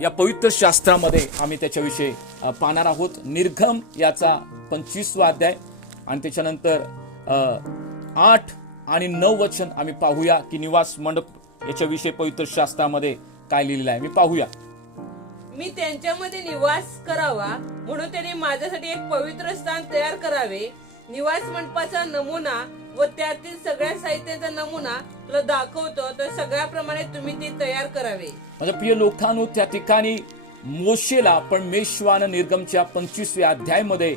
या पवित्र शास्त्रामध्ये आम्ही त्याच्याविषयी पाहणार आहोत. निर्गम याचा 25वा अध्याय आणि त्याच्यानंतर 8 आणि 9 वचन आम्ही पाहूया की निवास मंडप याच्याविषयी पवित्र शास्त्रामध्ये काय लिहिलेलं आहे. मी पाहूया. मी त्यांच्यामध्ये निवास करावा म्हणून त्यांनी माझ्यासाठी एक पवित्र स्थान तयार करावे. निवास मंडपाचा नमुना व त्यातील सगळ्या साहित्याचा नमुना तुला दाखवतो, तर सगळ्याप्रमाणे तुम्ही ते तयार करावे. माझ्या प्रिय लोकांनो, त्या ठिकाणी मोशेला परमेश्वरानं निर्गमच्या 25व्या अध्यायामध्ये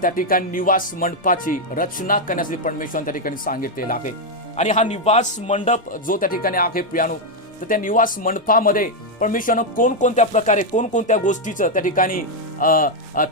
त्या ठिकाणी निवास मंडपाची रचना करण्यासाठी परमेश्वरानं त्या ठिकाणी सांगितलेलं आहे. आणि हा निवास मंडप जो त्या ठिकाणी आहे प्रियानो, तर त्या निवास मंडपामध्ये परमेश्वरानं कोणकोणत्या प्रकारे कोणकोणत्या गोष्टीचं त्या ठिकाणी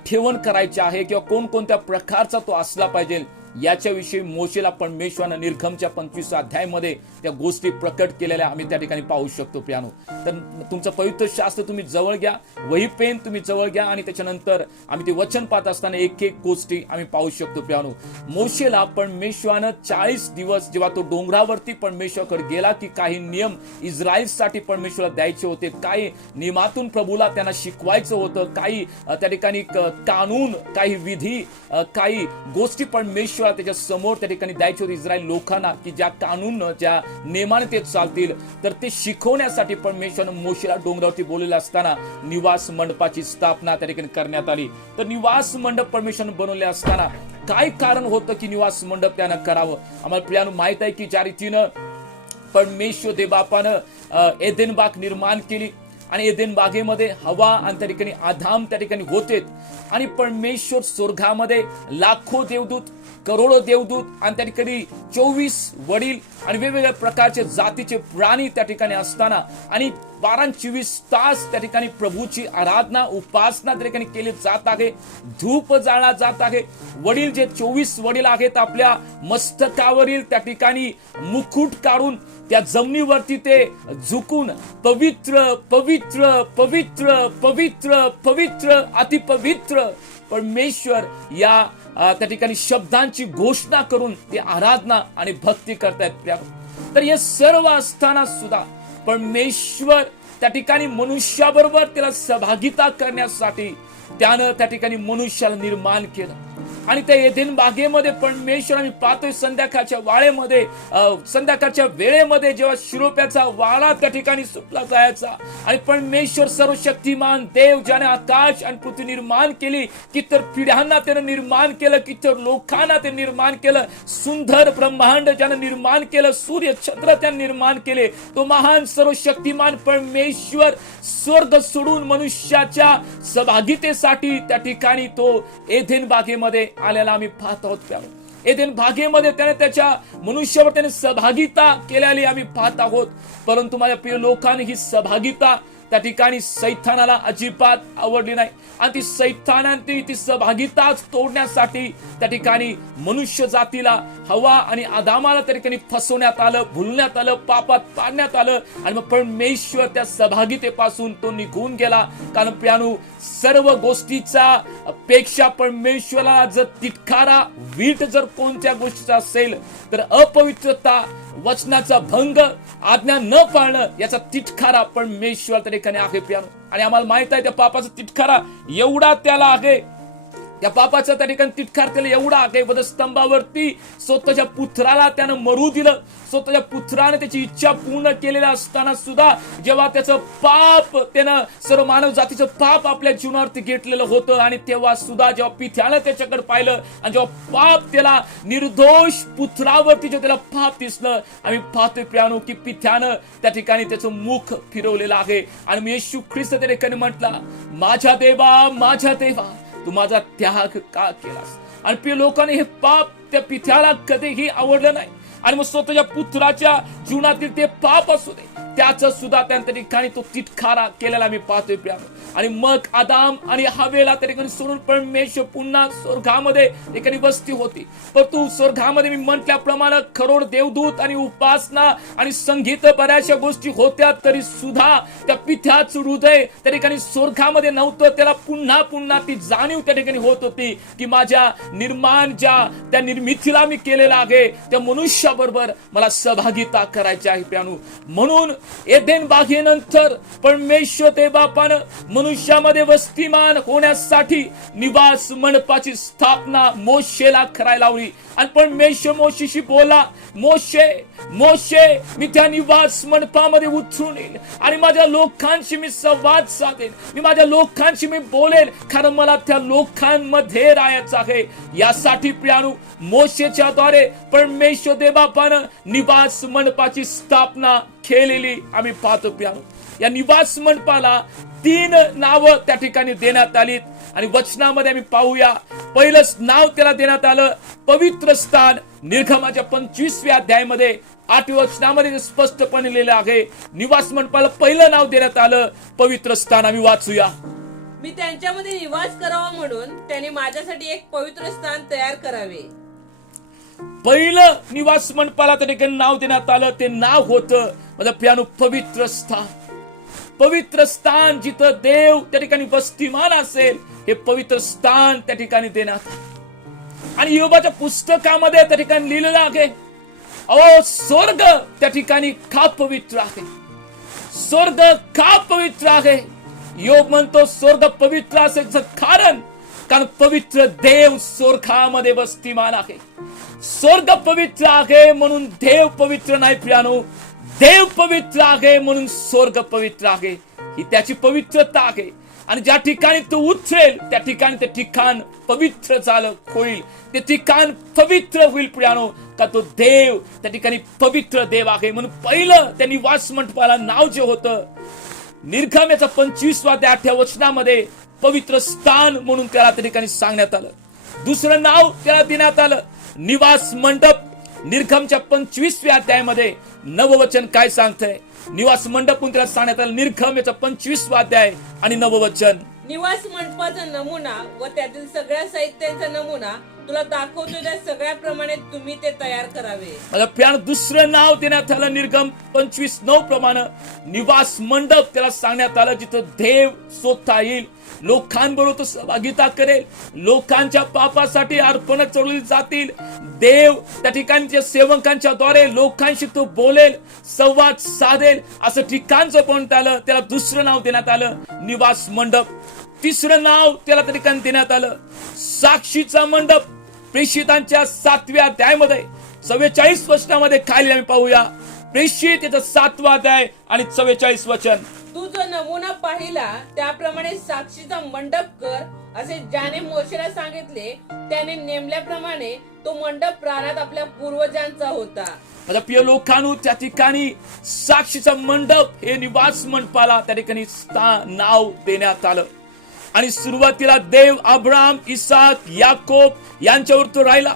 ठेवण करायचे आहे किंवा कोणकोणत्या प्रकारचा तो असला पाहिजे याच्याविषयी मोशेला परमेश्वरानं निर्गमच्या 25व्या अध्यायामध्ये त्या गोष्टी प्रकट केलेल्या आम्ही त्या ठिकाणी पाहू शकतो प्रियानो. तर तुमचं पवित्र शास्त्र तुम्ही जवळ घ्या, वही पेन तुम्ही जवळ घ्या आणि त्याच्यानंतर आम्ही ते वचन पाहत असताना एक एक गोष्टी आम्ही पाहू शकतो प्रियानो. मोशेला परमेश्वरानं 40 दिवस जेव्हा तो डोंगरावरती परमेश्वराकडे गेला की काही नियम इस्रायलसाठी परमेश्वराला द्यायचे होते, काही नियमातून प्रभूला त्यांना शिकवायचं होतं, काही त्या ठिकाणी कानून, काही विधी, काही गोष्टी परमेश्वर त्याच्या समोर त्या ठिकाणी द्यायचे होते इस्रायल लोकांना की ज्या कानून ज्या नियमाने ते चालतील. तर ते शिकवण्यासाठी परमेश्वरानं मोशेला डोंगरावरती बोललेलं असताना निवास मंडपाची स्थापना त्या ठिकाणी करण्यात आली. तर निवास मंडप परमेश्वरानं बनवले असताना काय कारण होतं की निवास मंडप त्यानं करावं. आम्हाला प्रियानो माहित आहे की ज्या रीतीनं परमेश्वर देवबापानं एदेन बाग निर्माण केली आणि एदेन बागेमध्ये हवा आणि त्या ठिकाणी आदाम त्या ठिकाणी होते आणि परमेश्वर स्वर्गामध्ये लाखो देवदूत, करोडो देवदूत आणि त्या ठिकाणी 24 वडील आणि वेगवेगळ्या प्रकारचे जातीचे प्राणी त्या ठिकाणी असताना आणि 12-24 तास त्या ठिकाणी प्रभूची आराधना उपासना त्या ठिकाणी केली जात आहे, धूप जाळला जात आहे. वडील जे 24 वडील आहेत आपल्या मस्तकावरील त्या ठिकाणी मुकुट काढून त्या जमिनीवरती ते झुकून पवित्र पवित्र पवित्र पवित्र पवित्र अतिपवित्र परमेश्वर या त्या ठिकाणी शब्दांची घोषणा करून ते आराधना आणि भक्ती करतायत. तर हे सर्व असताना सुद्धा परमेश्वर त्या ठिकाणी मनुष्याबरोबर त्याला सहभागिता करण्यासाठी त्यानं त्या ठिकाणी मनुष्याला निर्माण केलं. आणि त्या एदेन बागेमध्ये परमेश्वर आम्ही पाहतोय संध्याकाळच्या वेळेमध्ये जेव्हा शिरोप्याचा वाळा त्या ठिकाणी सुटला जायचा आणि परमेश्वर सर्वशक्तिमान देव ज्याने आकाश आणि पृथ्वी निर्माण केली, कितर पिढ्यांना त्यानं निर्माण केलं, कितर लोकांना ते निर्माण केलं, सुंदर ब्रह्मांड ज्यानं निर्माण केलं, सूर्य चंद्र त्यानं निर्माण केले, तो महान सर्वशक्तिमान परमेश्वर स्वर्ग सोडून मनुष्याच्या सहभागितेसाठी त्या ठिकाणी तो एदेन बागेमध्ये आलेला आम्ही पाहत आहोत. एदेन बागेमध्ये त्याने त्याच्या मनुष्यावर त्याने सहभागिता केलेली आम्ही पाहत आहोत. परंतु माझ्या प्रिय लोकांनी ही सहभागिता त्या ठिकाणी सैतानाला अजिबात आवडली नाही आणि ती सैतानाने ती सहभागिता तोडण्यासाठी त्या ठिकाणी मनुष्य जातीला, हवा आणि आदामाला त्या ठिकाणी फसवण्यात आलं, भुलण्यात आलं, पापात पाडण्यात आलं आणि मग परमेश्वर त्या सहभागितेपासून तो निघून गेला. कारण प्रियानो, सर्व गोष्टीचा पेक्षा परमेश्वराला जर तिटकारा वीट जर कोणत्या गोष्टीचा असेल तर अपवित्रता, वचनाचा भंग, आज्ञा न पाळणं याचा तिटकारा परमेश्वर त्या ठिकाणी आहे प्रियानो. आणि आम्हाला माहित आहे त्या पापाचा तिटकारा एवढा त्याला आहे, त्या पापाचा त्या ठिकाणी तिटकार त्याला एवढा आहे. वधस्तंभावरती स्वतःच्या पुत्राला त्यानं मरू दिलं, स्वतःच्या पुत्राने त्याची इच्छा पूर्ण केलेल्या असताना सुद्धा जेव्हा त्याचं पाप, त्यानं सर्व मानव जातीचं पाप आपल्या जीवनावरती घेतलेलं होतं आणि तेव्हा सुद्धा जेव्हा पित्यानं त्याच्याकडे पाहिलं आणि जेव्हा पाप त्याला निर्दोष पुत्रावरती जेव्हा त्याला पाप दिसलं, आम्ही पाहतोय प्रियानो की पित्यानं त्या ठिकाणी त्याचं मुख फिरवलेलं आहे आणि येशू ख्रिस्त त्या ठिकाणी म्हटला, माझ्या देवा तू माझा त्याग का केलास. आणि प्रिय लोकांनी हे पाप त्या पित्याला कधीही आवडलं नाही आणि मग स्वतःच्या पुत्राच्या जीवनातील ते पाप असू दे त्याचं सुद्धा त्या ठिकाणी तो तिटकारा केलेला मी पाहतोय प्रियानो. आणि मग आदाम आणि हवेला त्या ठिकाणी सोडून परमेश्वर पुन्हा स्वर्गामध्ये ठिकाणी वस्ती होती. परंतु स्वर्गामध्ये मी म्हटल्याप्रमाणे करोड देवदूत आणि उपासना आणि संगीत बऱ्याचशा गोष्टी होत्या, तरी सुद्धा त्या पित्याचं हृदय त्या ठिकाणी स्वर्गामध्ये नव्हतं. त्याला पुन्हा पुन्हा ती जाणीव त्या ठिकाणी होत होती की माझ्या निर्माण त्या निर्मितीला मी केलेला आहे त्या मनुष्याबरोबर मला सहभागिता करायची आहे प्रियानो. म्हणून एदेन बागेनंतर परमेश्वर ते बापानं मनुष्यामध्ये वस्तीमान होण्यासाठी निवास मंडपाची स्थापना मोशेला करायला लावली. आणि परमेश्वर मोशेशी बोला, मोशे मोशे मी त्या निवास मंडपामध्ये उतरून येईल आणि माझ्या लोकांशी मी संवाद साधेन, मी माझ्या लोकांशी मी बोलेन, कारण मला त्या लोकांमध्ये राहायचं आहे. यासाठी प्रियाणू मोशेच्या द्वारे परमेश्वर देवबापानं निवास मंडपाची स्थापना केलेली आम्ही पाहतो. प्रियाणू या निवास मंडपाला 3 नावं त्या ठिकाणी देण्यात आली आणि वचनामध्ये आम्ही पाहूया. पहिलं नाव त्याला देण्यात आलं पवित्र स्थान. निर्गमाच्या 25व्या अध्यायामध्ये 8व्या वचनामध्ये स्पष्टपणे लिहिलं आहे. निवास मंडपाला पहिलं नाव देण्यात आलं पवित्र स्थान. आम्ही वाचूया. मी त्यांच्यामध्ये निवास करावा म्हणून त्यांनी माझ्यासाठी एक पवित्र स्थान तयार करावे. पहिलं निवास मंडपाला त्या ठिकाणी नाव देण्यात आलं, ते नाव होतं माझं प्रियानो पवित्र स्थान. पवित्र स्थान जिथं देव त्या ठिकाणी वस्तीमान असेल, हे पवित्र स्थान त्या ठिकाणी देण्यात आलं. आणि योबाच्या पुस्तकामध्ये त्या ठिकाणी लिहिलेलं आहे, अहो स्वर्ग त्या ठिकाणी का पवित्र आहे, स्वर्ग का पवित्र आहे. योग म्हणतो स्वर्ग पवित्र असायचं कारण पवित्र देव स्वर्गामध्ये वस्तीमान आहे. स्वर्ग पवित्र आहे म्हणून देव पवित्र नाही प्रियानो, देव पवित्र आहे म्हणून स्वर्ग पवित्र आहे. ही त्याची पवित्रता आहे. आणि ज्या ठिकाणी तो उतरेल त्या ठिकाणी ते ठिकाण पवित्र झालं होईल, ते ठिकाण पवित्र होईल प्रियानो, का तो देव त्या ठिकाणी पवित्र देव आहे. म्हणून पहिलं त्या निवास मंडपाला नाव जे होतं निर्गमाच्या 25व्या अध्याय 8व्या वचनामध्ये पवित्र स्थान म्हणून त्याला त्या ठिकाणी सांगण्यात आलं. दुसरं नाव त्याला देण्यात आलं निवास मंडप. निर्गमच्या 25व्या अध्यायामध्ये नववचन काय सांगतंय, निवास मंडप त्याला सांगण्यात आलं. निर्गमाच्या 25वा अध्याय आणि नववचन, निवास मंडपाचा नमुना व त्यातील सगळ्या साहित्याचा नमुना तुला दाखवतो त्या सगळ्याप्रमाणे तुम्ही ते तयार करावे. माझ्या प्रियानं दुसरं नाव देण्यात आलं निर्गम 25:9 प्रमाणे निवास मंडप त्याला सांगण्यात आलं, जिथं देव स्वतः येईल, लोकांबरोबर तो सहभागिता करेल, लोकांच्या पापासाठी अर्पण चढवली जातील, देव त्या ठिकाणच्या सेवकांच्या द्वारे लोकांशी तो बोलेल, संवाद साधेल, असं ठिकाणचं पण त्याला दुसरं नाव देण्यात आलं निवास मंडप. तिसरं नाव त्याला त्या ठिकाणी देण्यात आलं साक्षीचा मंडप. प्रेषितांच्या 7व्या अध्यायामध्ये 44 वचनामध्ये काय लिहिलं पाहूया. प्रेषित याचा 7वा अध्याय आणि 44 वचन, तू जो नमुना पाहिला त्याप्रमाणे साक्षीचा मंडप कर, असे ज्याने मोशेला सांगितले, त्याने नेमल्याप्रमाणे तो मंडप प्राणात आपल्या पूर्वजांचा होता. माझ्या प्रिय लोकांनो, त्या ठिकाणी साक्षीचा मंडप हे निवास मंडपाला त्या ठिकाणी नाव देण्यात आलं. आणि सुरुवातीला देव अब्राम, इसाक, याकोब यांच्यावर तो राहिला.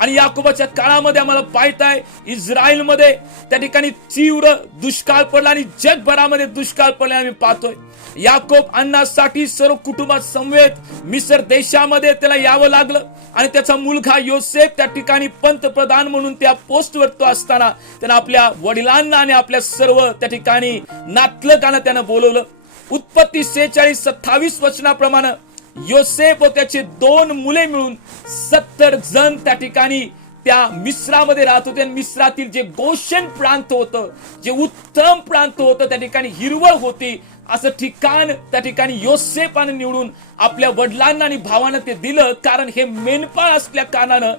आणि याकोबाच्या काळामध्ये आम्हाला पाहताय इस्रायल मध्ये त्या ठिकाणी तीव्र दुष्काळ पडला आणि जगभरामध्ये दुष्काळ पडला आम्ही पाहतोय. याकोब अन्नासाठी सर्व कुटुंबात समवेत मिस्र देशामध्ये त्याला यावं लागलं. आणि त्याचा मुलगा योसेफ त्या ठिकाणी पंतप्रधान म्हणून त्या पोस्टवर तो असताना त्यानं आपल्या वडिलांना आणि आपल्या सर्व त्या ठिकाणी नातलगांना त्यानं बोलवलं. उत्पत्ती 46:27 वचनाप्रमाणे योसेफ व त्याचे 2 मुले मिळून 70 जण त्या ठिकाणी त्या मिस्रामध्ये राहत होते. मिस्रातील जे गोशन प्रांत होतं, जे उत्तम प्रांत होतं, त्या ठिकाणी हिरवळ होती, असं ठिकाण त्या ठिकाणी योसेफाने निवडून आपल्या वडिलांना आणि भावांना ते दिलं. कारण हे मेंढपाळ असल्या कारणानं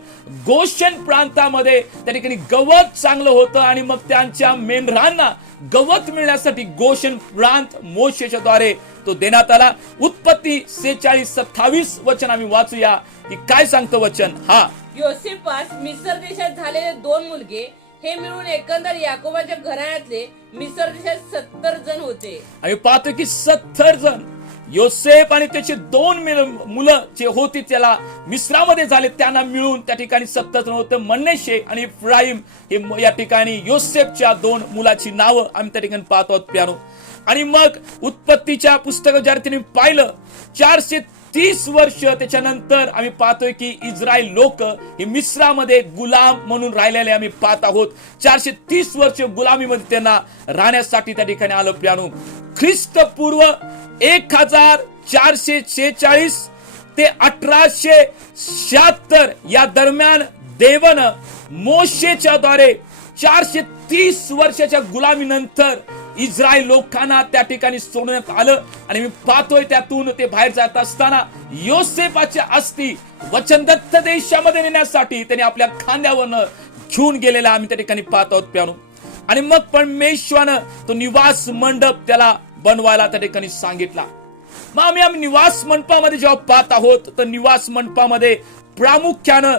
गोशन प्रांतामध्ये त्या ठिकाणी गवत चांगलं होतं आणि मग त्यांच्या मेंढरांना गवत मिळण्यासाठी गोशन प्रांत मोशेच्या द्वारे तो देण्यात आला. उत्पत्ती 46:27 वचन आम्ही वाचूया की काय सांगतं वचन. हा, योसेफास मिस्र देशात झालेले 2 मुलगे हे मिळून एकंदर याकोबाच्या घराण्यातले मिस्र देशात 70 जण होते. आम्ही पाहतो की 70 जण योसेफ आणि त्याचे 2 मुलं जे होती त्याला मिस्रामध्ये झाले, त्यांना मिळून त्या ठिकाणी 70 जण होते. मनश्शे आणि इफ्राईम हे या ठिकाणी योसेफच्या 2 मुलाची नावं आम्ही त्या ठिकाणी पाहतो आहोत प्रियानो. आणि मग उत्पत्तीच्या पुस्तकात ज्या रीतीने पाहिलं 430 वर्ष त्याच्यानंतर आम्ही पाहतोय की इस्रायल लोक हे मिस्रामध्ये गुलाम म्हणून राहिलेले आम्ही पाहत आहोत. 430 वर्ष गुलामीमध्ये त्यांना राहण्यासाठी त्या ठिकाणी आलं प्रियानो. ख्रिस्तपूर्व 1446 ते 1876 या दरम्यान देवानं मोशेच्या द्वारे 430 वर्षाच्या गुलामीनंतर इस्रायल लोकांना त्या ठिकाणी सोडण्यात आलं. आणि मी पाहतोय त्यातून ते बाहेर जात असताना योसेफाच्या अस्थी वचनदत्त देशामध्ये नेण्यासाठी त्यांनी आपल्या खांद्यावरनं घेऊन गेलेला आम्ही त्या ठिकाणी पाहत आहोत प्यानो. आणि मग परमेश्वरानं तो निवास मंडप त्याला बनवायला त्या ठिकाणी सांगितला. मग आम्ही निवास मंडपामध्ये जेव्हा पाहत आहोत तर निवास मंडपामध्ये प्रामुख्यानं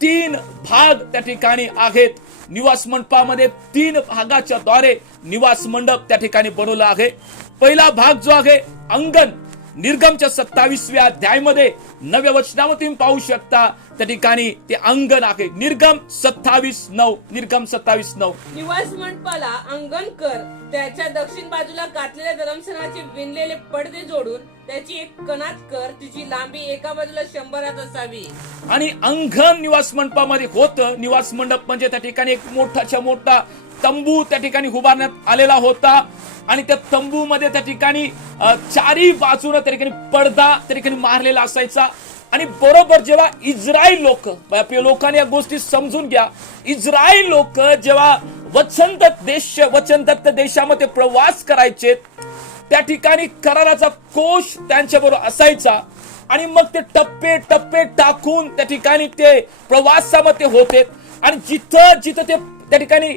3 भाग त्या ठिकाणी आहेत. निवास मंडपामध्ये 3 भागाच्या द्वारे निवास मंडप त्या ठिकाणी बनवला आहे. पहिला भाग जो आहे अंगण, निर्गमच्या 27व्या अध्यायामध्ये 9व्या वचनामध्ये तुम्ही पाहू शकता त्या ठिकाणी ते अंगण आहे. निर्गम 27:9. निर्गम 27:9. निवास मंडपाला अंगण कर, त्याच्या दक्षिण बाजूला कातलेल्या दलमसनाचे विणलेले पडदे जोडून त्याची एक कणात कर, तिची लांबी एका बाजूला 100 हात असावी. आणि अंगण निवास मंडपामध्ये होतं. निवास मंडप म्हणजे त्या ठिकाणी एक मोठाच्या मोठा तंबू त्या ठिकाणी उभारण्यात आलेला होता. आणि त्या तंबू मध्ये त्या ठिकाणी 4ही बाजूने त्या ठिकाणी पडदा त्या ठिकाणी मारलेला असायचा. आणि बरोबर जेव्हा इस्रायल लोकांनी या गोष्टी समजून घ्या, इस्रायल लोक जेव्हा वचनदत्त देशामध्ये प्रवास करायचे त्या ठिकाणी कराराचा कोश त्यांच्या बरोबर असायचा. आणि मग ते टप्पे टप्पे टाकून त्या ठिकाणी ते प्रवासामध्ये होते. आणि जिथं जिथं ते त्या ठिकाणी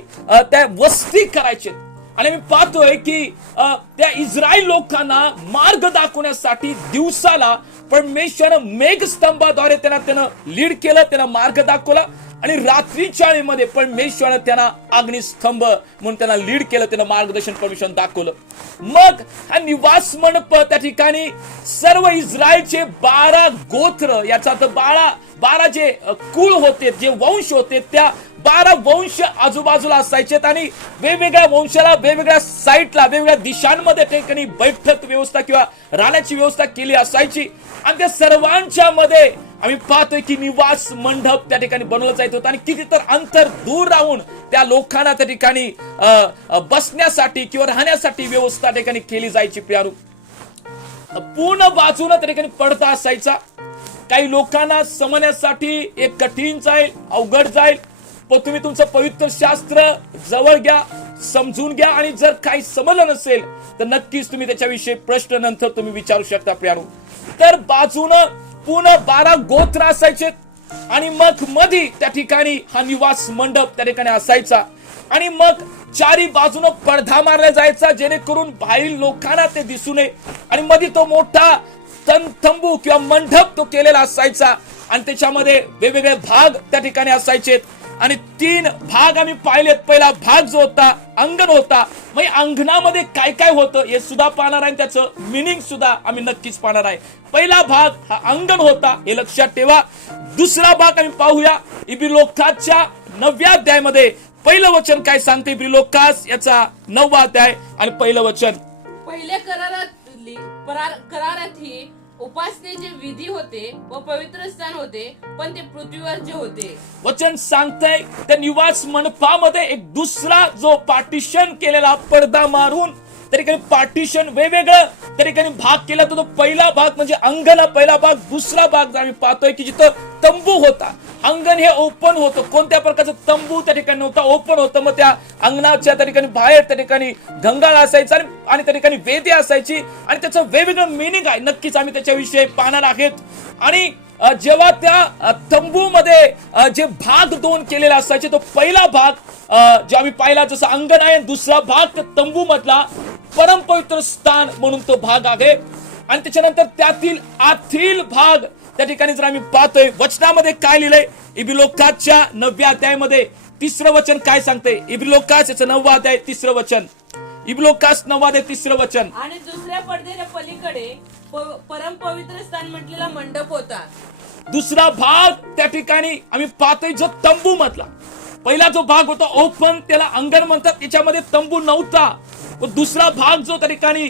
त्या वस्ती करायचे. आणि मी पाहतोय की त्या इस्रायल लोकांना मार्ग दाखवण्यासाठी दिवसाला परमेश्वर मेघस्तंभाद्वारे त्यांना लीड केलं, त्यांना मार्ग दाखवला. आणि रात्रीच्या वेळेमध्ये परमेश्वरानं त्यांना अग्निस्तंभ म्हणून त्यांना लीड केलं, त्यांना मार्गदर्शन परमेश्वर दाखवलं. मग हा निवास मंडप त्या ठिकाणी सर्व इस्रायलचे 12 गोत्र, याचा अर्थ 12 जे कुळ होते, जे वंश होते, त्या 12 वंश आजूबाजूला असायचे. आणि वेगवेगळ्या वंशाला वेगवेगळ्या साईटला वेगवेगळ्या दिशांमध्ये ठिकाणी बैठक व्यवस्था किंवा राहण्याची व्यवस्था केली असायची. आणि त्या सर्वांच्या मध्ये आम्ही पाहतोय की निवास मंडप त्या ठिकाणी बनवलं जात होतं. आणि किती तर अंतर दूर राहून त्या लोकांना त्या ठिकाणी बसण्यासाठी किंवा राहण्यासाठी व्यवस्था त्या ठिकाणी केली जायची. प्यारू पूर्ण बाजूला त्या ठिकाणी पडदा असायचा. काही लोकांना समजण्यासाठी एक कठीण जाईल, अवघड जाईल. पण तुम्ही तुमचं पवित्र शास्त्र जवळ घ्या, समजून घ्या. आणि जर काही समजलं नसेल तर नक्कीच तुम्ही त्याच्याविषयी प्रश्न नंतर तुम्ही विचारू शकता प्यारू. तर बाजूनं पूर्ण 12 गोत्र असायचे. आणि मग मध्ये त्या ठिकाणी हा निवास मंडप त्या ठिकाणी असायचा. आणि मग 4ही बाजूनं पडदा मारला जायचा जेणेकरून बाहेर लोकांना ते दिसू नये. आणि मध्ये तो मोठा तंबू किंवा मंडप तो केलेला असायचा. आणि त्याच्यामध्ये वेगवेगळे भाग त्या ठिकाणी असायचे. आणि 3 भाग आम्ही पाहिलेत. पहिला भाग जो होता अंगण होता. मग अंगणामध्ये काय काय होतं हे सुद्धा पाहणार आहे, त्याचं मिनिंग सुद्धा आम्ही नक्कीच पाहणार आहे. पहिला भाग हा अंगण होता, हे लक्षात ठेवा. दुसरा भाग आम्ही पाहूया इब्री लोकासच्या 9व्या अध्यायामध्ये. पहिलं वचन काय सांगते इब्री लोकास याचा 9वा अध्याय आणि पहिलं वचन. पहिल्या करारात ही उपासनेचे विधी होते व पवित्र स्थान होते, पण ते पृथ्वीवरचे होते. वचन सांगतंय त्या निवास मंडपामध्ये एक दुसरा जो पार्टिशन केलेला पडदा मारून त्या ठिकाणी पार्टिशन वेगवेगळं त्या ठिकाणी भाग केला. तो पहिला भाग म्हणजे अंगण पहिला भाग. दुसरा भाग आम्ही पाहतोय की जिथं तंबू होता. अंगण हे ओपन होतं, कोणत्या प्रकारचं तंबू त्या ठिकाणी नव्हता, ओपन होतं. मग त्या अंगणाच्या त्या ठिकाणी बाहेर त्या ठिकाणी घंगाळ असायचा आणि त्या ठिकाणी वेदी असायची. आणि त्याचं वेगवेगळं मिनिंग आहे, नक्कीच आम्ही त्याच्याविषयी पाहणार आहेत. आणि जेव्हा त्या तंबू मध्ये जे भाग 2 केलेला असायचे, तो पहिला भाग जो आम्ही पाहिला जसं अंगण आहे, दुसरा भाग तंबू मधला परमपवित्र स्थान म्हणून तो भाग आहे. आणि त्याच्यानंतर त्यातील आतील भाग त्या ठिकाणी जर आम्ही पाहतोय वचनामध्ये काय लिहिलंय इब्री लोकासच्या 9व्या अध्यायामध्ये 3रं वचन काय सांगतंय. इब्री लोकास याचं 9वा अध्याय 3रं वचन. इब्री लोकास 9वा अध्याय 3रं वचन. आणि दुसऱ्या पडद्याच्या पलीकडे परमपवित्र स्थान म्हटलेला मंडप होता. दुसरा भाग त्या ठिकाणी आम्ही पाहतोय जो तंबू मधला. पहिला जो भाग होता ओपन, त्याला अंगण म्हणतात, त्याच्यामध्ये तंबू नव्हता. दुसरा भाग जो त्या ठिकाणी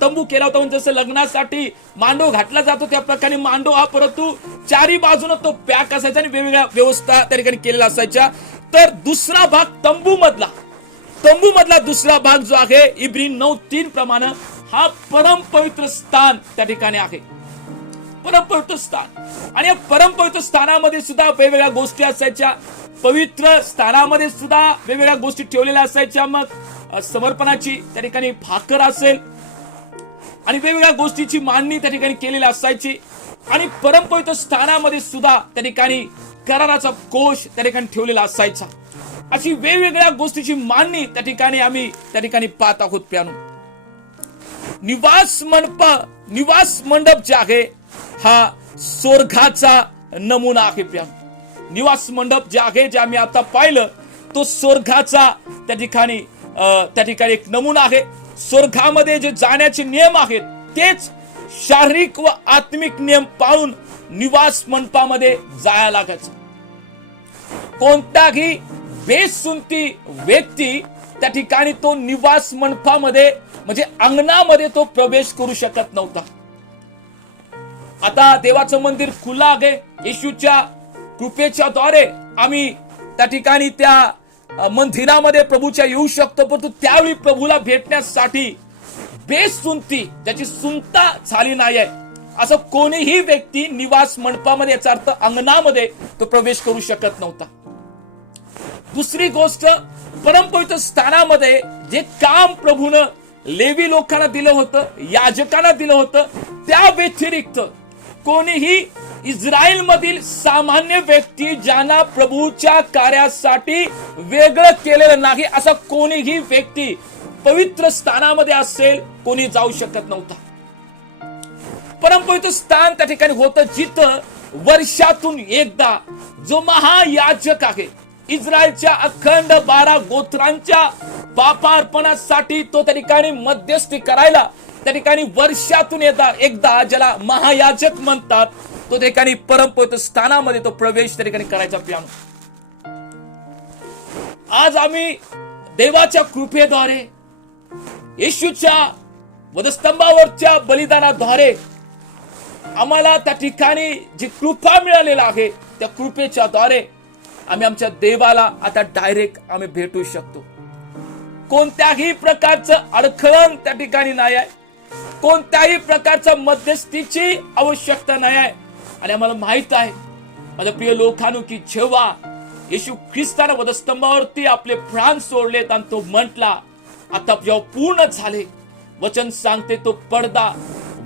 तंबू केला होता, जसं लग्नासाठी मांडव घातला जातो त्या प्रकारे मांडव हा, परंतु 4ही बाजूने तो पॅक असायचा आणि वेगवेगळ्या व्यवस्था त्या ठिकाणी केलेल्या असायच्या. तर दुसरा भाग तंबू मधला दुसरा भाग जो आहे इब्री 9:3 प्रमाणे हा परम पवित्र स्थान त्या ठिकाणी आहे. परमपवित्र स्थान. आणि या परमपवित्र स्थानामध्ये सुद्धा वेगवेगळ्या गोष्टी असायच्या. पवित्र स्थानामध्ये सुद्धा वेगवेगळ्या गोष्टी ठेवलेल्या असायच्या. मग समर्पणाची त्या ठिकाणी भाकर असेल आणि वेगवेगळ्या गोष्टीची मांडणी त्या ठिकाणी केलेली असायची. आणि परमपवित्र स्थानामध्ये सुद्धा त्या ठिकाणी कराराचा कोश त्या ठिकाणी ठेवलेला असायचा. अशी वेगवेगळ्या गोष्टीची मांडणी त्या ठिकाणी आम्ही त्या ठिकाणी पाहत आहोत. प्यानो, निवास मंडप जे आहे हा स्वर्गाचा नमुना आहे. प्यानो, निवास मंडप जे आहे जे आम्ही आता पाहिलं तो स्वर्गाचा त्या ठिकाणी एक नमुना आहे. स्वर्गामध्ये जे जाण्याचे नियम आहेत तेच शारीरिक व आत्मिक नियम पाळून निवास मंडपामध्ये जायला लागायचं. कोणताही बेसुंती व्यक्ती त्या ठिकाणी तो निवास मंडपामध्ये म्हणजे अंगणामध्ये तो प्रवेश करू शकत नव्हता. आता देवाचं मंदिर खुलं आहे. येशूच्या कृपेच्या द्वारे आम्ही त्या ठिकाणी त्या मंदिरामध्ये प्रभूच्या येऊ शकतो. परंतु त्यावेळी प्रभूला भेटण्यासाठी बेसुंती त्याची सुंता झाली नाही आहे असं कोणीही व्यक्ती निवास मंडपामध्ये, याचा अर्थ अंगणामध्ये तो प्रवेश करू शकत नव्हता. दुसरी गोष्ट, परमपवित्र स्थानामध्ये जे काम प्रभूनं लेवी लोकांना दिलं होतं, याजकांना दिलं होतं, त्या व्यतिरिक्त कोणीही इस्रायल मधील सामान्य व्यक्ती ज्यांना प्रभूच्या कार्यासाठी वेगळं केलेलं नाही असा कोणीही व्यक्ती पवित्र स्थानामध्ये असेल कोणी जाऊ शकत नव्हता. परमपवित्र स्थान त्या ठिकाणी होतं जिथं वर्षातून एकदा जो महायाजक आहे, इस्रायलच्या अखंड 12 गोत्रांच्या पापार्पणासाठी तो त्या ठिकाणी मध्यस्थी करायला त्या ठिकाणी वर्षातून एकदा ज्याला महायाजक म्हणतात, तो त्या ठिकाणी परमपवित्र स्थानामध्ये तो प्रवेश त्या ठिकाणी करायचा. प्यानो, आज आम्ही देवाच्या कृपेद्वारे येशूच्या वधस्तंभावरच्या बलिदानाद्वारे आम्हाला त्या ठिकाणी जी कृपा मिळालेला आहे त्या कृपेच्या द्वारे आम्ही आमच्या देवाला आता डायरेक्ट आम्ही भेटू शकतो. कोणत्याही प्रकारचं अडखळण त्या ठिकाणी नाही आहे. कोणत्याही प्रकारच्या मध्यस्थीची आवश्यकता नाही आहे. आणि आम्हाला माहित आहे माझ्या प्रिय लोकांनो की जेव्हा येशू ख्रिस्ताने वधस्तंभावरती आपले प्राण सोडलेत आणि तो म्हटला आता जेव्हा पूर्ण झाले, वचन सांगते तो पडदा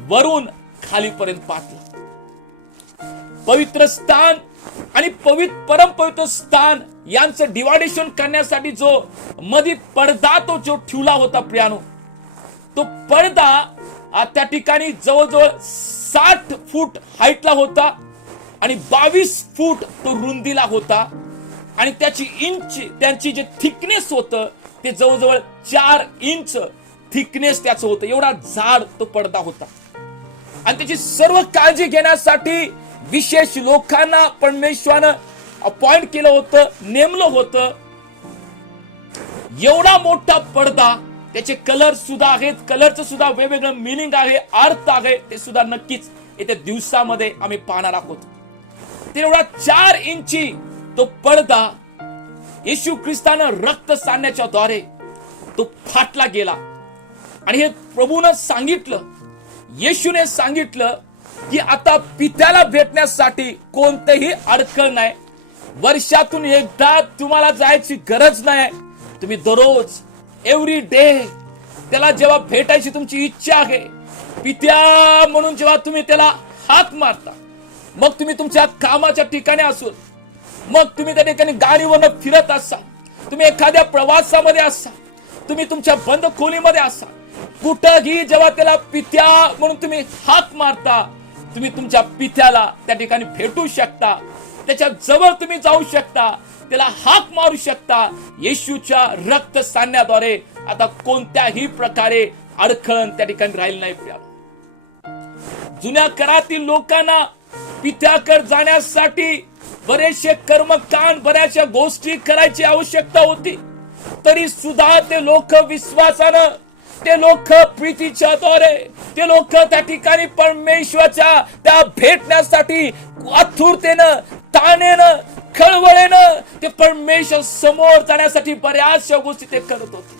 वरून खालीपर्यंत पाठला. पवित्र स्थान आणि परमपवित्र स्थान यांचं डिवायडेशन करण्यासाठी जो मध्ये पडदा तो जो ठेवला होता प्रियानो, तो पडदा त्या ठिकाणी जवळजवळ 60 फूट हाईटला होता आणि 22 फूट तो रुंदीला होता. आणि त्यांची जे थिकनेस होतं ते जवळजवळ 4 इंच थिकनेस त्याचं होतं. एवढा जाड तो पडदा होता. आणि त्याची सर्व काळजी घेण्यासाठी विशेष लोकांना परमेश्वरानं अपॉइंट केलं होतं, नेमलं होतं. एवढा मोठा पडदा, त्याचे कलर सुद्धा आहेत, कलरचं सुद्धा वेगवेगळं मिनिंग आहे, अर्थ आहे, ते सुद्धा नक्कीच येत्या दिवसामध्ये आम्ही पाहणार आहोत. ते एवढा 4 इंची तो पडदा येशू ख्रिस्तानं रक्त सांडण्याच्या द्वारे तो फाटला गेला. आणि हे प्रभूनं सांगितलं, येशूने सांगितलं की आता पित्याला भेटण्यासाठी कोणतेही अडखळ नाही. वर्षातून एकदा तुम्हाला जायची गरज नाही. तुम्ही दररोज एव्हरी डे त्याला जेव्हा भेटायची तुमची इच्छा आहे, पित्या म्हणून जेव्हा तुम्ही त्याला हात मारता, मग तुम्ही तुमच्या कामाच्या ठिकाणी असो, मग तुम्ही त्या ठिकाणी गाडीवरनं फिरत असाल, तुम्ही एखाद्या प्रवासामध्ये असाल, तुम्ही तुमच्या बंद खोलीमध्ये असाल, कुठंही जेव्हा त्याला पित्या म्हणून तुम्ही हाक मारता, तुम्ही तुमच्या पित्याला त्या ठिकाणी भेटू शकता, त्याच्या जवळ तुम्ही जाऊ शकता, त्याला हाक मारू शकता. येशूच्या रक्त सांडण्याद्वारे आता कोणत्याही प्रकारे अडखळण त्या ठिकाणी राहील नाही. जुन्या काळातील लोकांना पित्याकडे जाण्यासाठी बरेचसे कर्मकांड, बऱ्याचशा गोष्टी करायची आवश्यकता होती. तरी सुद्धा ते लोक विश्वासानं, ते लोक प्रीतीच्या द्वारे, ते लोक त्या ठिकाणी परमेश्वराच्या त्या भेटण्यासाठी आतुरतेनं, ताणेनं, खळवळेनं ते परमेश्वर समोर जाण्यासाठी बऱ्याचशा गोष्टी ते करत होते.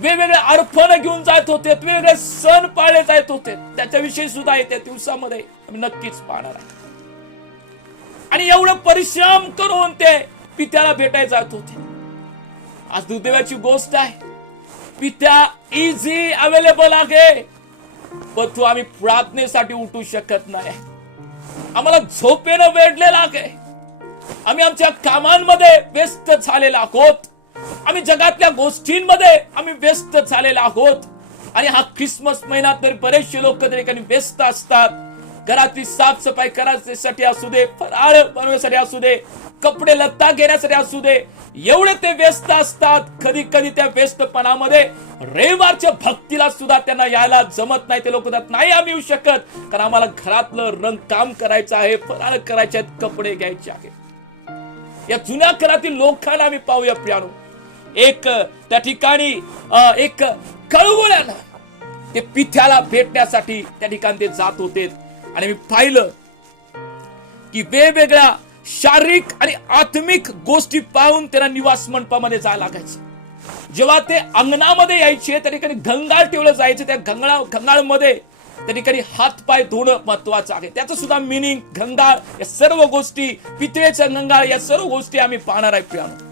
वेगवेगळे अर्पण घेऊन जात होते, वेगवेगळे सण पाळले जात होते. त्याच्याविषयी सुद्धा येत्या दिवसामध्ये आम्ही नक्कीच पाहणार आहे. आणि एवढं परिश्रम करून ते पित्याला भेटायला जात होते. आज दुर्दैवाची गोष्ट आहे, पित्या इझी अवेलेबल आहे, परंतु आम्ही प्रार्थनेसाठी उठू शकत नाही. आम्हाला झोपेनं वेढलेला आहे. आम्ही आमच्या कामांमध्ये व्यस्त झालेला आहोत. आम्ही जगातल्या गोष्टींमध्ये आम्ही व्यस्त झालेला आहोत. आणि हा ख्रिसमस महिना तर बरेचसे लोक त्या ठिकाणी व्यस्त असतात. घरातली साफसफाई करायसाठी असू दे, फराळ बनवण्यासाठी असू दे, कपडे लत्ता घेण्यासाठी असू दे, एवढे ते व्यस्त असतात. कधी कधी त्या व्यस्तपणामध्ये रविवारच्या भक्तीला सुद्धा त्यांना यायला जमत नाही. ते लोक नाही आम्ही येऊ शकत, कारण आम्हाला घरातलं रंगकाम करायचं आहे, फराळ करायचे आहेत, कपडे घ्यायचे आहेत. या जुन्या काळातील लोकांना आम्ही पाहूया प्रियानो, एक त्या ठिकाणी एक कळवळ्यानं ते पित्याला भेटण्यासाठी त्या ठिकाणी ते जात होते. आणि मी पाहिलं की वेगवेगळ्या शारीरिक आणि आत्मिक गोष्टी पाहून त्यांना निवास मंडपामध्ये जायला लागायचे. जेव्हा ते अंगणामध्ये यायचे त्या ठिकाणी घंगाळ ठेवलं जायचं. त्या घंगाळमध्ये त्या ठिकाणी हात पाय धुणं महत्वाचं आहे. त्याचं सुद्धा मिनिंग, घंगाळ, या सर्व गोष्टी, पितळेचं घंगाळ, या सर्व गोष्टी आम्ही पाहणार आहे प्रियानो.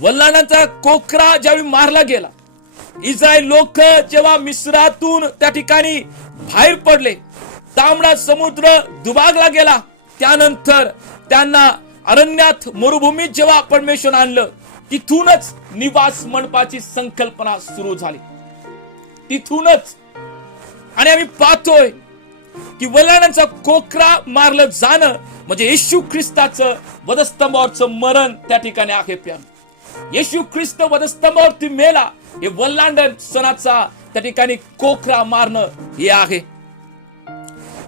वल्लानाचा कोकरा ज्यावेळी मारला गेला, इस्रायल लोक जेव्हा मिस्रातून त्या ठिकाणी बाहेर पडले, तांबडा समुद्र दुभागला गेला, त्यानंतर त्यांना अरण्यात, मरुभूमीत जेव्हा परमेश्वर आणलं, तिथूनच निवास मंडपाची संकल्पना सुरू झाली. तिथूनच. आणि आम्ही पाहतोय की वल्लानाचा कोकरा मारलं जाणं म्हणजे येशू ख्रिस्ताचं वधस्तंभावरचं मरण त्या ठिकाणी आहे. येशू ख्रिस्त वधस्तंभावरती मेला, हे वल्लांडण सणाचा त्या ठिकाणी कोकरा मारणं हे आहे.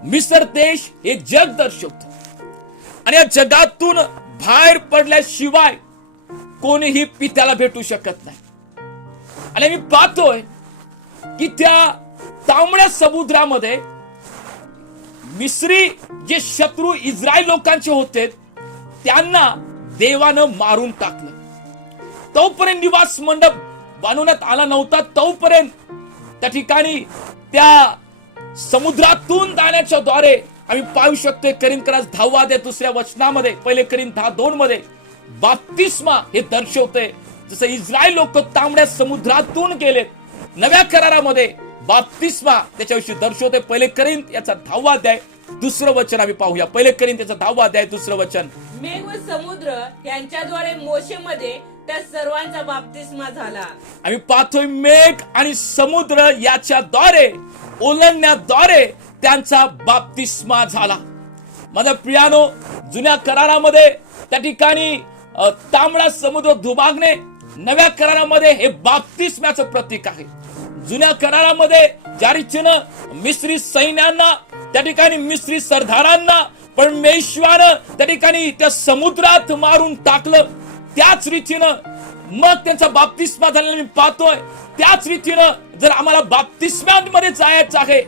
मिस्र देश हे जग दर्शवत. आणि या जगातून बाहेर पडल्याशिवाय कोणीही पित्याला भेटू शकत नाही. आणि मी पाहतोय की त्या तांबड्या समुद्रामध्ये मिस्री जे शत्रू इस्रायल लोकांचे होते त्यांना देवानं मारून टाकलं. तोपर्यंत निवास मंडप बनवण्यात आला नव्हता. तोपर्यंत त्या ठिकाणी त्या समुद्रातून जाण्याच्या द्वारे आम्ही पाहू शकतोय करिंथकरास 10 अध्याय 2 वचनामध्ये, पहिले करिंथ 10:2 मध्ये बाप्तिस्मा हे दर्शवते. जसं इस्रायल लोक तांबड्या समुद्रातून गेले, नव्या करारामध्ये बाप्तिस्मा त्याच्याविषयी दर्शवते. पहिले करिंथ याचा 10 अध्याय 2 वचन आम्ही पाहूया. पहिले करिंथ याचा 10 अध्याय 2 वचन. मेघ व समुद्र यांच्याद्वारे मोशेमध्ये त्या सर्वांचा बाप्तिस्मा झाला. आम्ही पाहतोय मेघ आणि समुद्र याच्याद्वारे, ओलांडण्याद्वारे त्यांचा बाप्तिस्मा झाला. माझा प्रियानो, जुन्या करारामध्ये त्या ठिकाणी तांबडा समुद्र दुभागणे, नव्या करारामध्ये हे बाप्तिस्म्याचं प्रतीक आहे. जुन्या करारामध्ये ज्या रीतीनं मिस्री सैन्यांना, त्या ठिकाणी मिस्री सरदारांना परमेश्वरानं त्या ठिकाणी त्या समुद्रात मारून टाकलं, त्याच रीतीनं मग त्यांचा बाप्तिस्मा झालेला मी पाहतोय. त्याच रीतीनं जर आम्हाला बाप्तिस्म्यामध्ये जायचं आहे,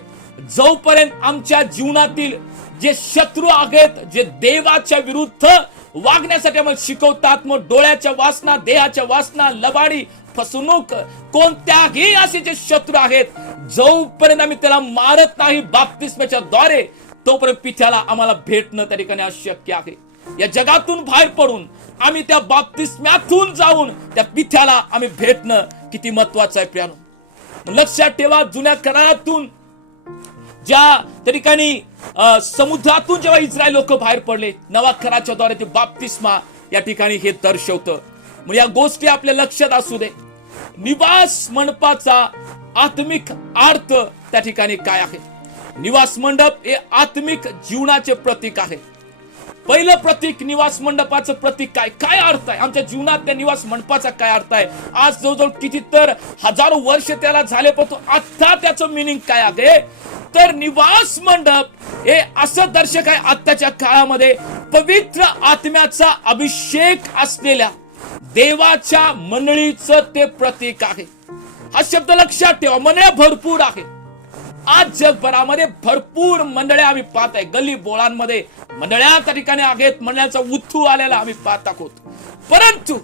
जोपर्यंत आमच्या जीवनातील जे शत्रू आहेत, जे देवाच्या विरुद्ध वागण्यासाठी आम्हाला शिकवतात, मग डोळ्याच्या वासना, देहाच्या वासना, लबाडी, फसवणूक, कोणत्याही असे जे शत्रू आहेत, जोपर्यंत आम्ही त्याला मारत नाही बाप्तिस्म्याच्या द्वारे, तोपर्यंत पित्याला आम्हाला भेटणं त्या ठिकाणी अशक्य आहे. या जगातून बाहेर पडून आम्ही त्या बाप्तिस्म्यातून जाऊन त्या पित्याला आम्ही भेटणं किती महत्वाचं आहे प्रियानो. लक्षात ठेवा, जुन्या करारातून ज्या त्या ठिकाणी समुद्रातून जेव्हा इस्रायल लोक बाहेर पडले, नवा कराराच्या द्वारे ते बाप्तिस्मा या ठिकाणी हे दर्शवतं. मग या गोष्टी आपल्या लक्षात असू दे. निवास मंडपाचा आत्मिक अर्थ त्या ठिकाणी काय आहे? निवास मंडप हे आत्मिक जीवनाचे प्रतीक आहे. पहिलं प्रतीक, निवास मंडपाचं प्रतीक काय काय अर्थ आहे आमच्या जीवनात? त्या निवास मंडपाचा काय अर्थ आहे? आज जवळजवळ किती तर हजारो वर्ष त्याला झाले, परंतु आता त्याचं मिनिंग काय आहे? तर निवास मंडप हे असं दर्शक आहे आताच्या काळामध्ये पवित्र आत्म्याचा अभिषेक असलेल्या देवाच्या मंडळीचं ते प्रतीक आहे. हा शब्द लक्षात ठेवा. मंडळ्या भरपूर आहे. आज जगभरामध्ये भरपूर मंडळ्या आम्ही पाहत आहे. गल्ली बोळांमध्ये मंडळ्या त्या ठिकाणी आहेत. मंडळाचा उत्थू आलेला आम्ही पाहत आहोत. परंतु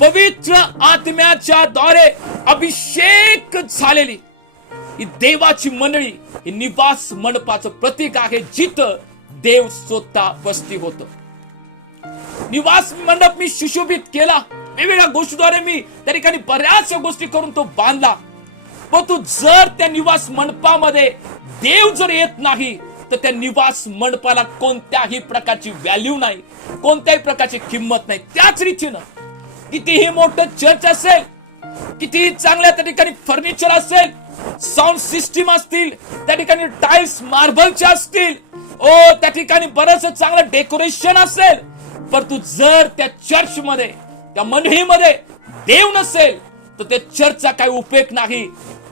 पवित्र आत्म्याच्या द्वारे अभिषेक झालेली ही देवाची मंडळी ही निवास मंडपाचं प्रतीक आहे, जिथं देव स्वतः वस्ती होतो. निवास मंडप मी सुशोभित केला, वेगवेगळ्या गोष्टीद्वारे मी त्या ठिकाणी बऱ्याचशा गोष्टी करून तो बांधला. परंतु जर त्या निवास मंडपामध्ये देव जर येत नाही तर त्या निवास मंडपाला कोणत्याही प्रकारची व्हॅल्यू नाही, कोणत्याही प्रकारची किंमत नाही. त्याच रीतीनं कितीही मोठं चर्च असेल, कितीही चांगल्या त्या ठिकाणी फर्निचर असेल, साऊंड सिस्टीम असतील, त्या ठिकाणी टाइल्स मार्बलच्या असतील, त्या ठिकाणी बरंच चांगलं डेकोरेशन असेल, परंतु जर त्या चर्च मध्ये त्या मंडळीमध्ये देव नसेल तर त्या चर्चचा काही उपयोग नाही,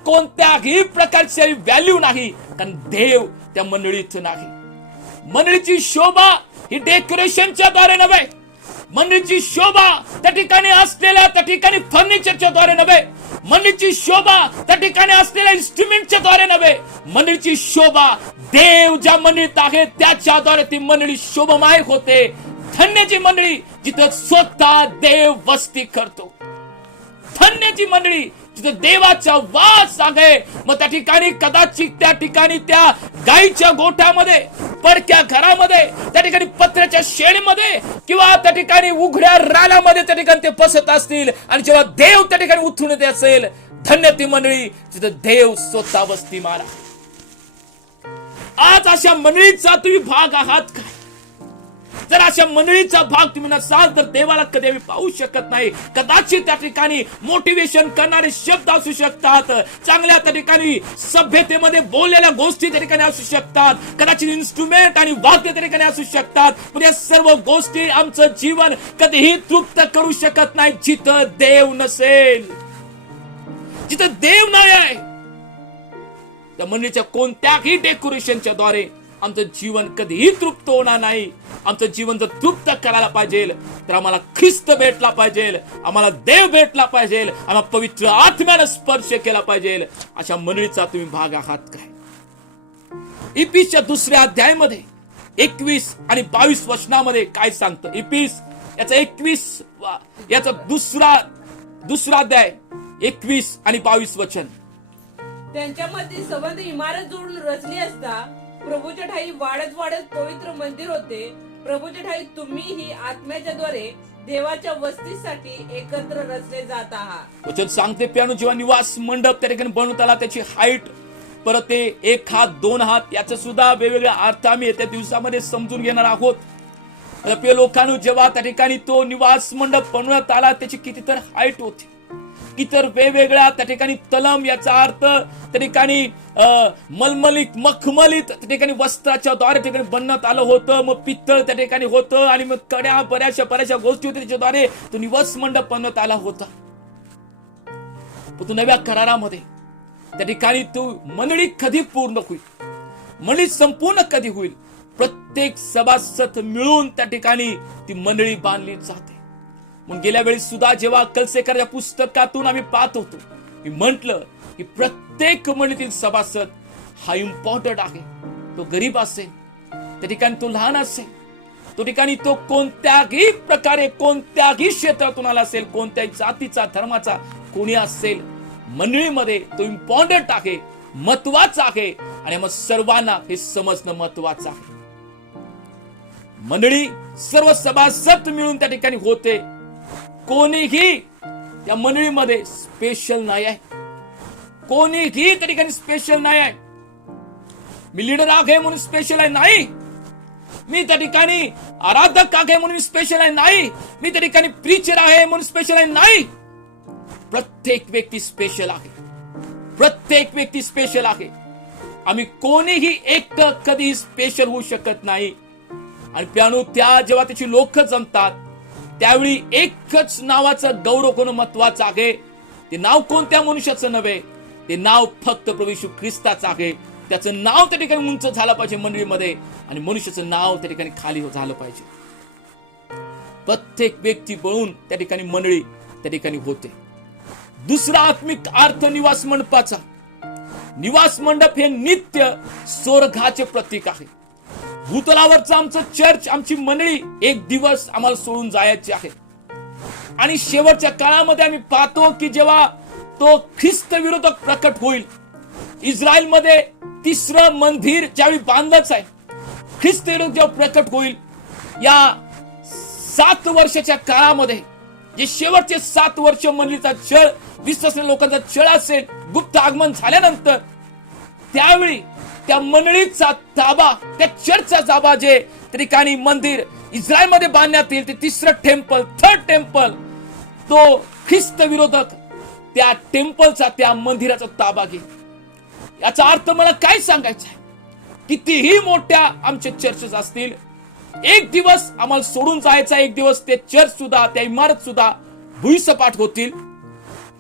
कोणत्याही प्रकारची व्हॅल्यू नाही, कारण देव त्या मंडळीत नाही. मंडळीची शोभा ही डेकोरेशनच्या द्वारे नव्हे, मंडळीची शोभा त्या ठिकाणी असलेल्या त्या ठिकाणी फर्निचरच्या द्वारे नव्हे, मंडळीची शोभा त्या ठिकाणी असलेल्या इन्स्ट्रुमेंटच्या द्वारे नव्हे, मंडळीची शोभा देव ज्या मंडळीत आहे त्याच्या द्वारे ती मंडळी शोभमय होते. धन्याची मंडळी जिथं स्वतः देव वस्ती करतो, धन्याची मंडळी जिथं देवाचा वास आहे. मग त्या ठिकाणी कदाचित त्या ठिकाणी त्या गाईच्या गोठ्यामध्ये, पडक्या घरामध्ये, त्या ठिकाणी पत्र्याच्या शेडमध्ये किंवा त्या ठिकाणी उघड्या रानामध्ये त्या ठिकाणी ते बसत असतील, आणि जेव्हा देव त्या ठिकाणी उठून येत असेल, धन्य ती मंडळी जिथं देव स्वतः वस्ती मारा. आज अशा मंडळीचा तुम्ही भाग आहात का? जर अशा मंडळीचा भाग तुम्ही नसाल तर देवाला कधी पाहू शकत नाही. कदाचित त्या ठिकाणी मोटिवेशन करणारे शब्द असू शकतात, चांगल्या त्या ठिकाणी सभ्यतेमध्ये बोललेल्या गोष्टी त्या ठिकाणी असू शकतात, कदाचित इन्स्ट्रुमेंट आणि वाद्य त्या ठिकाणी असू शकतात, पण या सर्व गोष्टी आमचं जीवन कधीही तृप्त करू शकत नाही जिथं देव नसेल, जिथं देव नाही आहे. त्या मंडळीच्या कोणत्याही डेकोरेशनच्या द्वारे आमचं जीवन कधीही तृप्त होणार नाही. आमचं जीवन जर तृप्त करायला पाहिजे तर आम्हाला ख्रिस्त भेटला पाहिजे, आम्हाला देव भेटला पाहिजे, आम्हाला पवित्र आत्म्यानं स्पर्श केला पाहिजे. अशा मंडळीचा तुम्ही भाग आहात काय? इफिसच्या 2 अध्यायामध्ये 21 आणि 22 वचनामध्ये काय सांगतं? इफिस याचा 21 याचा दुसरा अध्याय 21 आणि 22 वचन. त्यांच्यामध्ये संबंध इमारत जोडून रचली असता प्रभूच्या ठाई वाढत वाढत पवित्र मंदिर होते. प्रभूच्या ठाई तुम्हीही आत्म्याच्या द्वारे देवाच्या वस्तीसाठी एकत्र रचले जात आहात. वचन सांगते प्यानो, जेव्हा निवास मंडप त्या ठिकाणी बनवत आला, त्याची हाईट, परत ते 1 हात 2 हात याचा सुद्धा वेगवेगळ्या अर्थ आम्ही येत्या दिवसामध्ये समजून घेणार आहोत. प्रिय लोकांनो, जेव्हा त्या ठिकाणी तो निवास मंडप बनवण्यात आला, त्याची किती तर हाईट होती, इतर वेगवेगळ्या त्या ठिकाणी तलम याचा अर्थ त्या ठिकाणी मलमलित मखमलित त्या ठिकाणी वस्त्राच्या द्वारे ठिकाणी बनवण्यात आलं होतं. मग पित्तळ त्या ठिकाणी होतं, आणि मग कड्या बऱ्याचशा गोष्टी होत्या त्याच्याद्वारे तो निवास मंडप बनवण्यात आला होता. तो नव्या करारामध्ये त्या ठिकाणी तो मंडळी कधी पूर्ण होईल, मंडळी संपूर्ण कधी होईल? प्रत्येक सभासद मिळून त्या ठिकाणी ती मंडळी बांधली जाते. म्हणून गेल्या वेळी सुद्धा जेव्हा कलसेकरच्या पुस्तकातून आम्ही पाहत होतो, मी म्हंटल की प्रत्येक मंडळीतील सभासद हा इम्पॉर्टंट आहे. तो गरीब असेल, त्या ठिकाणी तो लहान असेल, तो ठिकाणी तो कोणत्याही प्रकारे कोणत्याही क्षेत्रातून आला असेल, कोणत्याही जातीचा धर्माचा कोणी असेल, मंडळीमध्ये तो इम्पॉर्टंट आहे, महत्वाचा आहे. आणि मग सर्वांना हे समजणं महत्वाचं आहे. मंडळी सर्व सभासद मिळून त्या ठिकाणी होते. कोणीही त्या मंडळीमध्ये स्पेशल नाही आहे, कोणीही त्या ठिकाणी स्पेशल नाही आहे. मी लीडर आहे म्हणून स्पेशल आहे नाही, मी त्या ठिकाणी आराधक आहे म्हणून स्पेशल आहे नाही, मी त्या ठिकाणी प्रीचर आहे म्हणून स्पेशल आहे नाही. प्रत्येक व्यक्ती स्पेशल आहे, प्रत्येक व्यक्ती स्पेशल आहे. आम्ही कोणीही एक कधी स्पेशल होऊ शकत नाही. आणि प्यानो, त्या जेव्हा त्याची लोक जमतात त्यावेळी एकच नावाचं गौरव होणं महत्वाचं आहे. ते नाव कोणत्या मनुष्याचं नव्हे, ते नाव फक्त प्रभू येशू ख्रिस्ताचं आहे. त्याचं नाव त्या ठिकाणी उंच झालं पाहिजे मंडळीमध्ये, आणि मनुष्याचं नाव त्या ठिकाणी खाली झालं पाहिजे. प्रत्येक व्यक्ती बळून त्या ठिकाणी मंडळी त्या ठिकाणी होते. दुसरा आत्मिक अर्थ निवास मंडपाचा, निवास मंडप हे नित्य स्वर्गाचे प्रतीक आहे. भूतलावरचं आमचं चर्च, आमची मंडळी एक दिवस आम्हाला सोडून जायची आहे. आणि शेवटच्या काळामध्ये आम्ही पाहतो की जेव्हा तो ख्रिस्त विरोधक प्रकट होईल, इस्रायलमध्ये तिसरं मंदिर ज्यावेळी बांधलंच आहे, ख्रिस्त विरोधक जेव्हा प्रकट होईल, या 7 वर्षाच्या काळामध्ये जे शेवटचे 7 वर्ष मंदिराचा छळ, विश्वासलेल्या लोकांचा छळ असेल, गुप्त आगमन झाल्यानंतर त्यावेळी त्या मंडळीचा ताबा, त्या चर्चचा ताबा, जे त्या ठिकाणी मंदिर इस्रायलमध्ये बांधण्यात येईल, ते तिसरं टेम्पल, थर्ड टेम्पल, तो ख्रिस्त विरोधक त्या टेम्पलचा, त्या मंदिराचा ताबा घेईल. याचा अर्थ मला काय सांगायचं आहे, कितीही मोठ्या आमच्या चर्चेस असतील, एक दिवस आम्हाला सोडून जायचा, एक दिवस ते चर्च सुद्धा, त्या इमारत सुद्धा भुईसपाट होतील,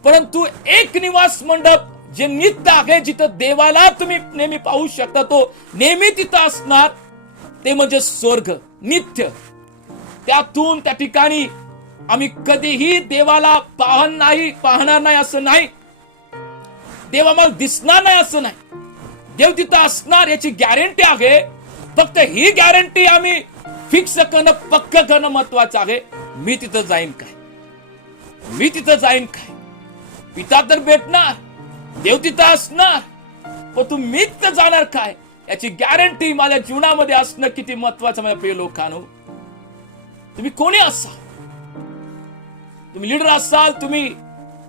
परंतु एक निवास मंडप जे नित्य आहे, जिथं देवाला तुम्ही नेहमी पाहू शकता, तो नेहमी तिथं असणार, ते म्हणजे स्वर्ग, नित्य. त्यातून त्या ठिकाणी आम्ही कधीही देवाला पाहणार नाही असं नाही, देव आम्हाला दिसणार नाही असं नाही, देव तिथं असणार याची गॅरंटी आहे. फक्त ही गॅरंटी आम्ही फिक्स करणं, पक्क करणं महत्वाचं आहे. मी तिथं जाईन काय, मी तिथं जाईन काय, पिता तर भेटणार, देव तिथं असणार, पण तू मी तिथं जाणार काय, याची गॅरंटी माझ्या जीवनामध्ये असणं किती महत्वाचं. माझ्या प्रिय लोकांनो, तुम्ही कोणी असाल, तुम्ही लीडर असाल, तुम्ही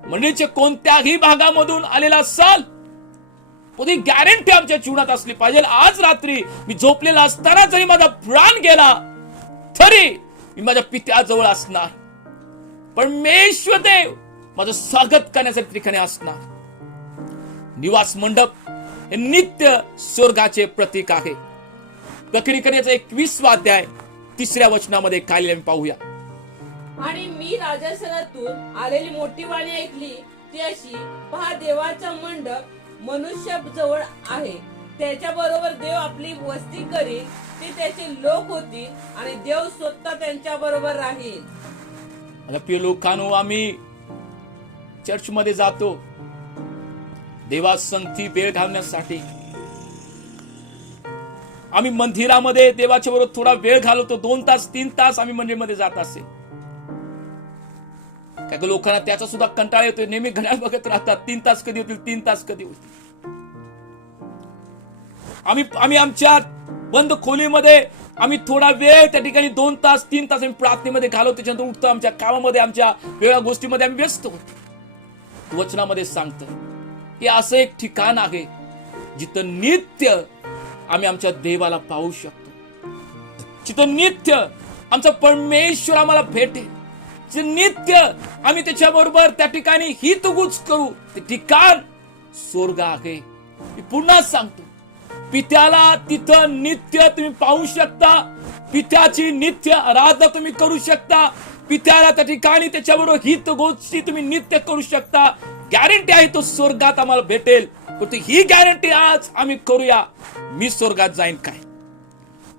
मंडळीच्या कोणत्याही भागामधून आलेला असाल, पण ही गॅरंटी आमच्या जीवनात असली पाहिजे. आज रात्री मी झोपलेला असताना जरी माझा प्राण गेला तरी मी माझ्या पित्याजवळ असणार, परमेश्वर देव माझं स्वागत करण्यासाठी ठिकाणी असणार. निवास मंडप हे नित्य स्वर्गाचे प्रतीक आहे. प्रकटीकरणाचा 21 अध्याय 3 वचनामध्ये काय लिहिलं पाहूया. आणि मी राजासनातून आलेली मोठी वाणी ऐकली, ती अशी, पहा, देवाचा मंडप मनुष्य जवळ आहे, त्याच्या बरोबर देव आपली वस्ती करील, ते त्याचे लोक होतील आणि देव स्वतः त्यांच्या बरोबर राहील. मला प्रिय लोकांनो, आम्ही चर्च मध्ये जातो देवासंगती वेळ घालण्यासाठी, आम्ही मंदिरामध्ये देवाच्या बरोबर थोडा वेळ घालवतो, 2 तास 3 तास आम्ही मंदिरामध्ये जात असे. काही लोकांना त्याचा सुद्धा कंटाळा येतो, नेहमी घड्याळ बघत राहतात, 3 तास कधी होतील, 3 तास कधी होतील. आम्ही आमच्या बंद खोलीमध्ये आम्ही थोडा वेळ त्या ठिकाणी 2 तास 3 तास आम्ही प्रार्थनेमध्ये घालवतो, त्याच्यानंतर उठतो, आमच्या कामामध्ये, आमच्या वेगळ्या गोष्टीमध्ये आम्ही व्यस्त होतो. वचनामध्ये सांगतं की असं एक ठिकाण आहे जिथं नित्य आम्ही आमच्या देवाला पाहू शकतो, जिथं नित्य आमचा परमेश्वर आम्हाला भेटेल, नित्य आम्ही त्याच्या बरोबर त्या ठिकाणी हितगुज करू. ते ठिकाण स्वर्ग आहे. मी पुन्हा सांगतो, पित्याला तिथं नित्य तुम्ही पाहू शकता, पित्याची नित्य आराधना तुम्ही करू शकता, पित्याला त्या ठिकाणी त्याच्याबरोबर हित गोष्टी तुम्ही नित्य करू शकता. गॅरंटी आहे तो स्वर्गात आम्हाला भेटेल. पण ही गॅरंटी आज आम्ही करूया. मी स्वर्गात जाईन काय,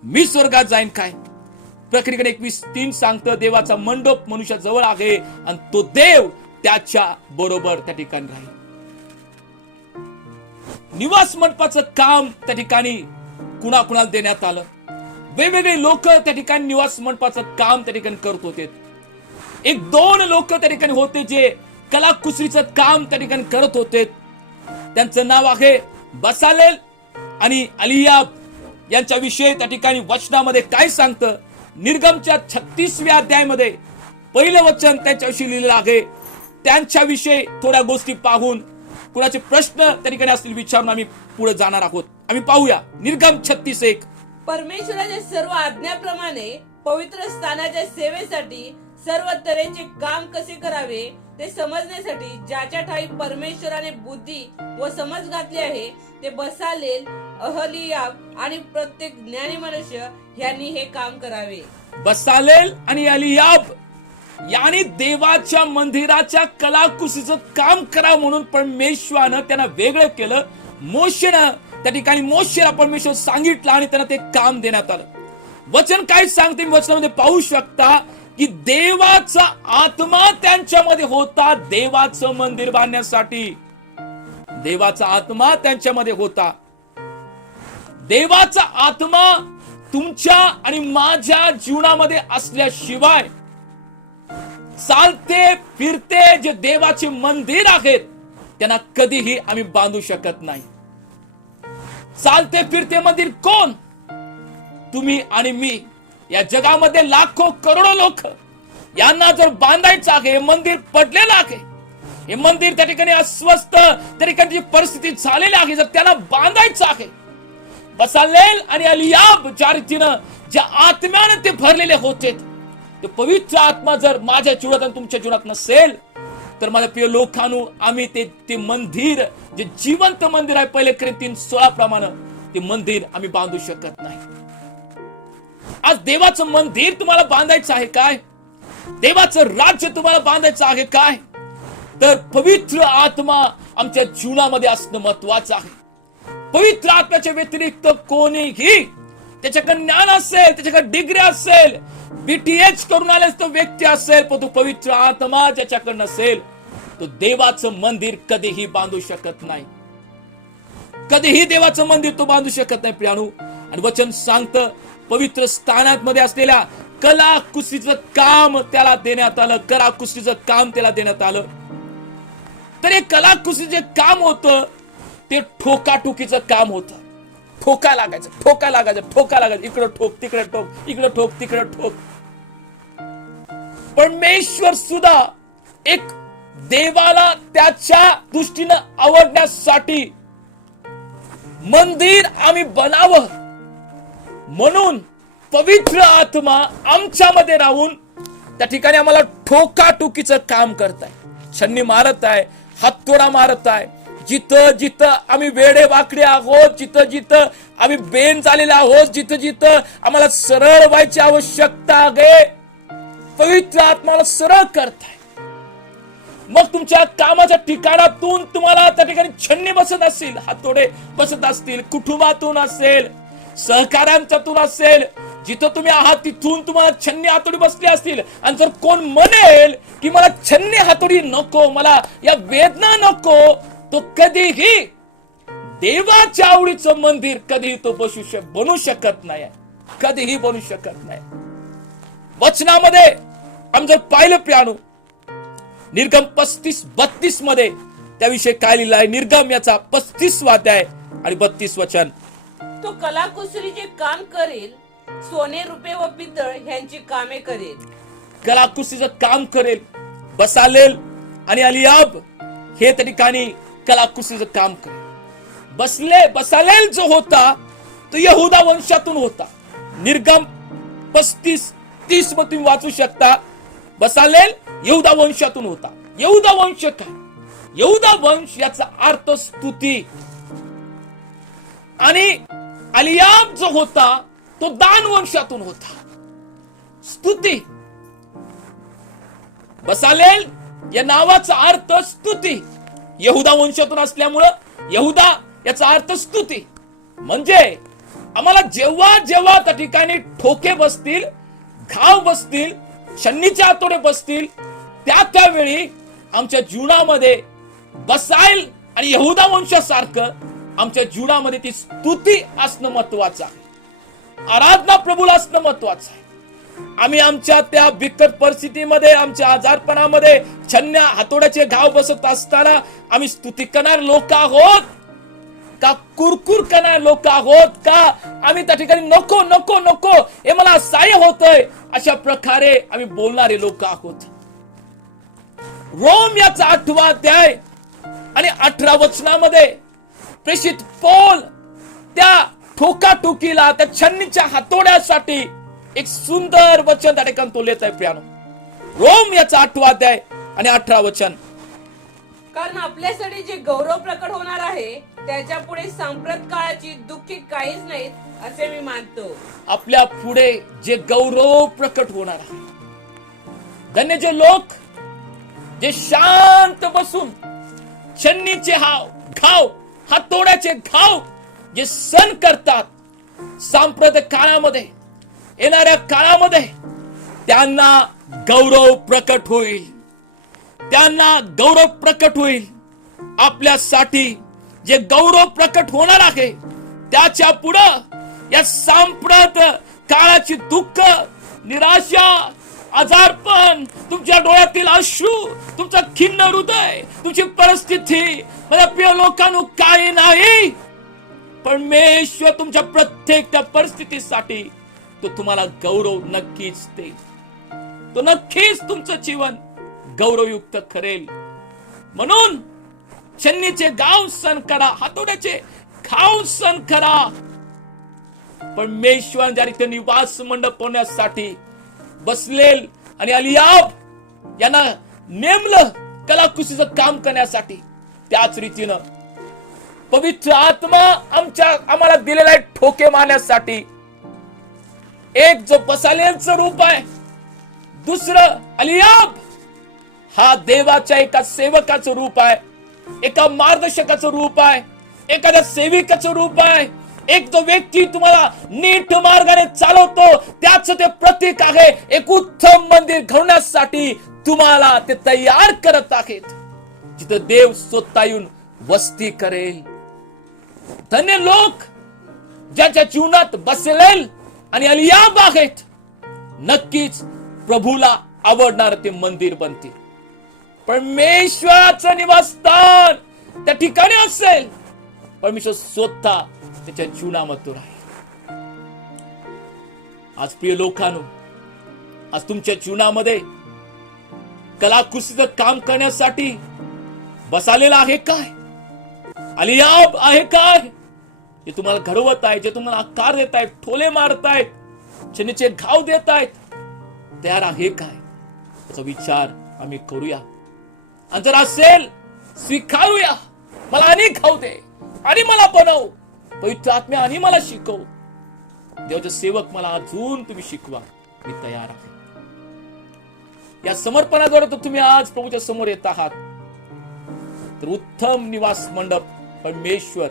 मी स्वर्गात जाईन काय. प्रकटीकरण 21:3 सांगतं, देवाचा मंडप मनुष्या जवळ आहे आणि तो देव त्याच्या बरोबर त्या ठिकाणी राहील. निवास मंडपाचं काम त्या ठिकाणी कुणाकुणाला देण्यात आलं. वेगवेगळे लोक त्या ठिकाणी निवास मंडपाचं काम त्या ठिकाणी करत होते. 1-2 लोक त्या ठिकाणी होते जे कलाकुसरीचं काम त्या ठिकाणी करत होते. त्यांचं नाव आहे बसालेल आणि अलियाब. यांच्याविषयी त्या ठिकाणी वचनामध्ये काय सांगतं, निर्गमच्या 36व्या अध्यायामध्ये पहिलं वचन त्यांच्याविषयी लिहिलेलं आहे. त्यांच्याविषयी थोड्या गोष्टी पाहून, कुणाचे प्रश्न त्या ठिकाणी असतील विचारून आम्ही पुढे जाणार आहोत. आम्ही पाहूया निर्गम 36:1. परमेश्वराच्या सर्व आज्ञाप्रमाणे पवित्र स्थानाच्या सेवेसाठी सर्व तऱ्हेचे काम कसे करावे ते समजण्यासाठी ज्याच्या ठाई परमेश्वराने बुद्धी व समज घातली आहे, ते बसालेल, अहलियाब आणि प्रत्येक ज्ञानी मनुष्य यांनी हे काम करावे. बसालेल आणि अलियाब यांनी देवाच्या मंदिराच्या कलाकुसरीचं काम करा म्हणून परमेश्वरानं त्यांना वेगळं केलं. मोशेनं त्या ठिकाणी मोशेला परमेश्वर सांगितलं आणि त्यांना ते काम देण्यात आलं. वचन काय सांगते वचनामध्ये पाहू शकता की देवाचा आत्मा त्यांच्यामध्ये होता. देवाचं मंदिर बांधण्यासाठी देवाचा आत्मा त्यांच्यामध्ये होता. देवाचा आत्मा तुमच्या आणि माझ्या जीवनामध्ये असल्याशिवाय चालते फिरते जे देवाचे मंदिर आहेत त्यांना कधीही आम्ही बांधू शकत नाही. चालते फिरते मंदिर कोण? तुम्ही आणि मी. या जगामध्ये लाखो करोडो लोक यांना जर बांधायचं आहे, हे मंदिर पडलेलं आहे, हे मंदिर त्या ठिकाणी अस्वस्थ त्या ठिकाणी परिस्थिती झालेली आहे, जर त्याला बांधायचं आहे, बसालेल आणि अलियाब ज्या रीतीनं ज्या आत्म्यानं ते भरलेले होते, ते पवित्र आत्मा जर माझ्या जीवनात आणि तुमच्या जीवनात नसेल तर माझ्या प्रिय लोकांनो, आम्ही ते मंदिर जे जिवंत मंदिर आहे 1 कोरिन्थी 16 प्रमाणे ते मंदिर आम्ही बांधू शकत नाही. आज देवाचं मंदिर तुम्हाला बांधायचं आहे काय? देवाचं राज्य तुम्हाला बांधायचं आहे काय? तर पवित्र आत्मा आमच्या जीवनामध्ये असणं महत्वाचं आहे. पवित्र आत्म्याच्या व्यतिरिक्त कोणीही, त्याच्याकडे ज्ञान असेल, त्याच्याकडे डिग्री असेल, BTH करून आले तो व्यक्ती असेल, पण तो पवित्र आत्मा ज्याच्याकडे नसेल तो देवाचं मंदिर कधीही बांधू शकत नाही. कधीही देवाचं मंदिर तो बांधू शकत नाही प्रियाणू. आणि वचन सांगतं पवित्र स्थानात मध्ये असलेल्या कलाकुसरीचं काम त्याला देण्यात आलं. कलाकुसरीचं काम त्याला देण्यात आलं. तर हे कलाकुसरीचे काम होतं ते ठोकाठोकीचं काम होतं. ठोका लागायचं, ठोका लागायचं, ठोका लागायचं, इकडं ठोक तिकडे ठोक, इकडं ठोक तिकडे ठोक. परमेश्वर सुद्धा एक देवाला त्याच्या दृष्टीनं आवडण्यासाठी मंदिर आम्ही बनावं म्हणून पवित्र आत्मा आमच्यामध्ये राहून त्या ठिकाणी आम्हाला ठोकाठोकीचं काम करताय, छन्नी मारत आहे, हातोडा मारत आहे. जिथं जिथं आम्ही वेडे वाकडे आहोत, जिथं जिथं आम्ही बेन झालेले आहोत, जिथं जिथं आम्हाला सरळ व्हायची आवश्यकता आहे, पवित्र आत्माला सरळ करताय. मग तुमच्या कामाच्या ठिकाणातून तुम्हाला त्या ठिकाणी छन्नी बसत असतील, हातोडे बसत असतील, कुटुंबातून असेल, सहकार्यांच्यातून असेल, जिथं तुम्ही आहात तिथून तुम्हाला छन्नी हातोडी बसली असतील. आणि जर कोण म्हणेल की मला छन्नी हातोडी नको, मला या वेदना नको, तो कधीही देवाच्या आवडीचं मंदिर कधीही तो बनू शकत नाही, कधीही बनू शकत नाही. वचनामध्ये आम्ही जर पाहिलं प्रियानो, निर्गम 35-32 मध्ये त्याविषयी काय लिहिलं आहे? निर्गम याचा 35 अध्याय आणि 32 वचन. तो कलाकुसरीचे काम करेल, सोने रुपे व पितळ ह्यांची कामे करेल. कलाकुसरीचं काम करेल. बसालेल आणि अलियाब हे त्या ठिकाणी कलाकुसरीचं काम करेल. बसालेल जो होता तो यहुदा वंशातून होता. निर्गम 35-30 मध्ये तुम्ही वाचू शकता. बसालेल यहुदा वंशातून होता. यहुदा वंश काय? यहुदा वंश याचा अर्थ स्तुती. आणि अलियाब जो होता तो दान वंशातून होता. स्तुती. बसालेल या नावाचा अर्थ स्तुती. यहुदा वंशातून असल्यामुळं यहुदा याचा अर्थ स्तुती. म्हणजे आम्हाला जेव्हा जेव्हा त्या ठिकाणी ठोके बसतील, घाव बसतील, छन्नीचे हातोडे बसतील, त्यावेळी आमच्या जीवनामध्ये बसायल आणि यहुदा वंशासारखं आमच्या जीवनामध्ये ती स्तुती असणं महत्वाचं आहे. आराधना प्रभूला असणं महत्वाचं आहे. आम्ही आमच्या त्या बिकट परिस्थितीमध्ये, आमच्या आजारपणामध्ये, छन्न्या हातोड्याचे घाव बसत असताना आम्ही स्तुती करणार लोक आहोत का कुरकुर करणार लोक आहोत? का आम्ही त्या ठिकाणी नको नको नको हे मला असह्य होतंय अशा प्रकारे आम्ही बोलणारे लोक आहोत? रोम याचा 8 अध्याय आणि 18 वचनामध्ये प्रेषित पौल त्या ठोकाठोकीला, त्या छन्नीच्या हातोड्यासाठी एक सुंदर वचन त्या ठिकाणी तो लिहित आहे प्रियानो. रोम याचा 8 अध्याय आणि 18 वचन. कारण आपल्यासाठी जे गौरव प्रकट होणार आहे त्याच्या पुढे सांप्रत काळाची दुःखी काहीच नाहीत असे मी मानतो. आपल्या पुढे जे गौरव प्रकट होणार आहे, धन्य जे लोक जे शांत बसून छन्नीचे घाव, हातोड्याचे घाव जे सण करतात, सांप्रत काळामध्ये, येणाऱ्या काळामध्ये त्यांना गौरव प्रकट होईल. त्यांना गौरव प्रकट होईल. आपल्यासाठी जे गौरव प्रकट होणार आहे त्याच्या पुढं या सांप्रत काळाची दुःख, निराशा आजारपण, तुमच्या डोळ्यातील अश्रू, तुमचं खिन्न हृदय, तुमची परिस्थिती, माझ्या प्रिय लोकांनो, काही नाही. परमेश्वर तुमच्या प्रत्येक त्या परिस्थितीसाठी तो तुम्हाला गौरव नक्कीच देईल. तो नक्कीच तुमचं जीवन गौरवयुक्त करेल. म्हणून छन्नीचे गाव सण करा, हातोड्याचे खाऊ सण करा. परमेश्वर ज्या रीती निवास मंडप होण्यासाठी बसलेल आणि अलियाब यांना नेमलं कलाकुसरीचं काम करण्यासाठी, त्याच रीतीनं पवित्र आत्मा आम्हाला दिलेला आहे ठोके मारण्यासाठी. एक जो बसालेलचं रूप आहे, दुसरं अलियाब हा देवाच्या एका सेवकाचं रूप आहे, एका मार्गदर्शकाचं रूप आहे, एखाद्या सेविकाचं रूप आहे. एक जो व्यक्ती तुम्हाला नीट मार्गाने चालवतो, त्याच ते प्रतीक आहे. एक उत्तम मंदिर घडवण्यासाठी तुम्हाला ते तयार करत आहेत, जिथं देव स्वतः येऊन वस्ती करेल. धन्य लोक ज्याच्या जीवनात बसलेल आणि अलियाब आहेत, नक्कीच प्रभूला आवडणार ते मंदिर बनते. परमेश्वराचं निवासस्थान त्या ठिकाणी असेल, परमेश्वर स्वतः त्याच्या जीवनामध्ये राहील. आज प्रिय लोकांनो, आज तुमच्या जीवनामध्ये कलाकुसरीचं काम करण्यासाठी बसालेला आहे काय? अलियाब आहे काय? जे तुम्हाला घडवत आहे, जे तुम्हाला आकार देत आहेत, ठोले मारत आहेत, छन्नीचे घाव देत आहेत, तयार आहे काय? याचा विचार आम्ही करूया. आणि जर असेल, स्वीकारूया. मला आणि खाऊ दे, आणि मला बनव, पवित्र आत्म्या आणि मला शिकव. देवाचे सेवक, मला अजून तुम्ही शिकवा, मी तयार आहे. या समर्पणाद्वारे तर तुम्ही आज प्रभूच्या समोर येत आहात. तर उत्तम निवास मंडप परमेश्वर,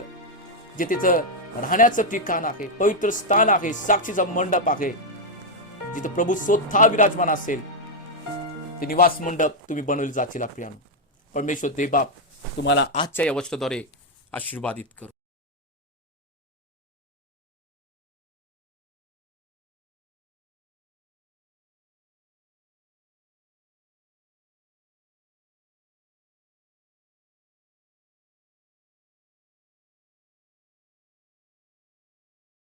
जे तिचं राहण्याचं ठिकाण आहे, पवित्र स्थान आहे, साक्षीचा मंडप आहे, जिथं प्रभू स्वतः विराजमान असेल, ते निवास मंडप तुम्ही बनवले जातील. प्रियानो, परमेश्वर देवबाप तुम्हाला आजच्या या वचनाद्वारे आशीर्वादित करू.